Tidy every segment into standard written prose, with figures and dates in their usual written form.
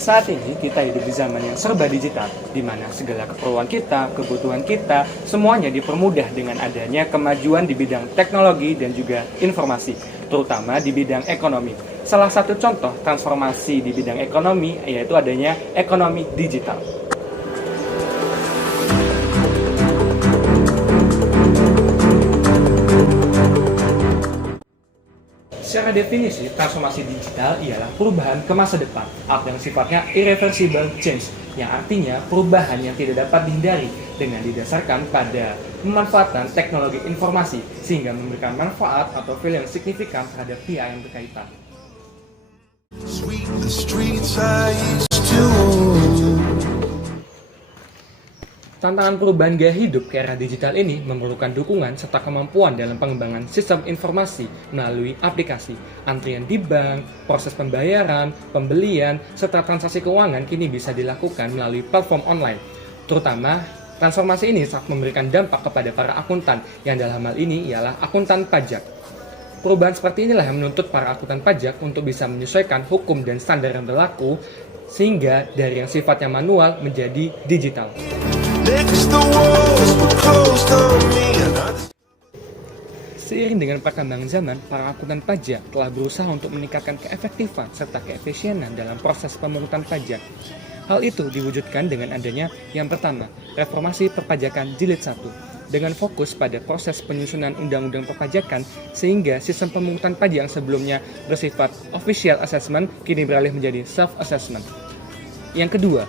Saat ini kita hidup di zaman yang serba digital, di mana segala keperluan kita, kebutuhan kita, semuanya dipermudah dengan adanya kemajuan di bidang teknologi dan juga informasi, terutama di bidang ekonomi. Salah satu contoh transformasi di bidang ekonomi yaitu adanya ekonomi digital. Secara definisi, transformasi digital ialah perubahan ke masa depan atau yang sifatnya irreversible change, yang artinya perubahan yang tidak dapat dihindari dengan didasarkan pada pemanfaatan teknologi informasi sehingga memberikan manfaat atau value yang signifikan terhadap pihak yang berkaitan. Tantangan perubahan gaya hidup ke era digital ini memerlukan dukungan serta kemampuan dalam pengembangan sistem informasi melalui aplikasi, antrian di bank, proses pembayaran, pembelian, serta transaksi keuangan kini bisa dilakukan melalui platform online. Terutama, transformasi ini sangat memberikan dampak kepada para akuntan, yang dalam hal ini ialah akuntan pajak. Perubahan seperti inilah yang menuntut para akuntan pajak untuk bisa menyesuaikan hukum dan standar yang berlaku, sehingga dari yang sifatnya manual menjadi digital. Seiring dengan perkembangan zaman, para akuntan pajak telah berusaha untuk meningkatkan keefektifan serta keefisienan dalam proses pemungutan pajak. Hal itu diwujudkan dengan adanya yang pertama, reformasi perpajakan jilid 1, dengan fokus pada proses penyusunan undang-undang perpajakan sehingga sistem pemungutan pajak yang sebelumnya bersifat official assessment kini beralih menjadi self-assessment. Yang kedua,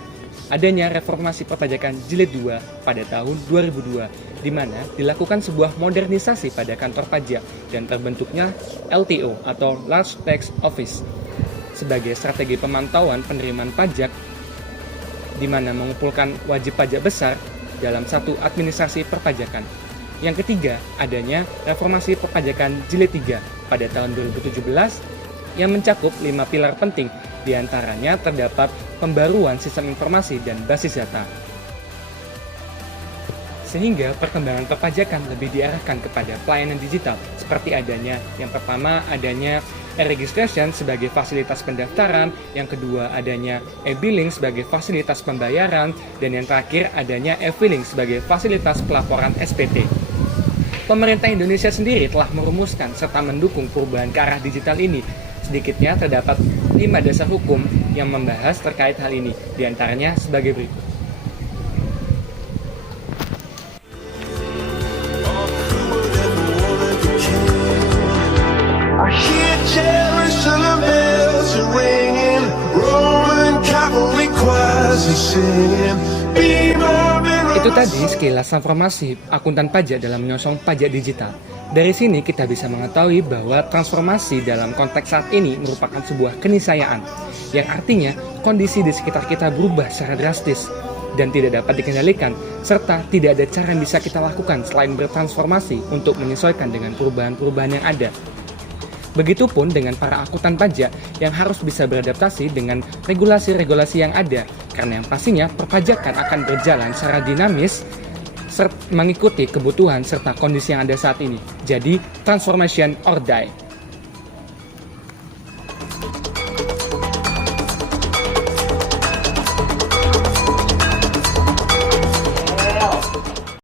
adanya reformasi perpajakan jilid 2 pada tahun 2002, di mana dilakukan sebuah modernisasi pada kantor pajak dan terbentuknya LTO atau Large Tax Office sebagai strategi pemantauan penerimaan pajak, di mana mengumpulkan wajib pajak besar dalam satu administrasi perpajakan. Yang ketiga, adanya reformasi perpajakan jilid 3 pada tahun 2017 yang mencakup 5 pilar penting. Di antaranya terdapat pembaruan sistem informasi dan basis data. Sehingga perkembangan perpajakan lebih diarahkan kepada pelayanan digital, seperti adanya yang pertama adanya e-registration sebagai fasilitas pendaftaran, yang kedua adanya e-billing sebagai fasilitas pembayaran, dan yang terakhir adanya e-filing sebagai fasilitas pelaporan SPT. Pemerintah Indonesia sendiri telah merumuskan serta mendukung perubahan ke arah digital ini. Sedikitnya terdapat 5 dasar hukum yang membahas terkait hal ini, diantaranya sebagai berikut. Itu tadi sekilas informasi akuntan pajak dalam menyongsong pajak digital. Dari sini kita bisa mengetahui bahwa transformasi dalam konteks saat ini merupakan sebuah keniscayaan, yang artinya kondisi di sekitar kita berubah secara drastis dan tidak dapat dikendalikan, serta tidak ada cara yang bisa kita lakukan selain bertransformasi untuk menyesuaikan dengan perubahan-perubahan yang ada. Begitupun dengan para akuntan pajak yang harus bisa beradaptasi dengan regulasi-regulasi yang ada, karena yang pastinya perpajakan akan berjalan secara dinamis mengikuti kebutuhan serta kondisi yang ada saat ini. Jadi, transformation or die.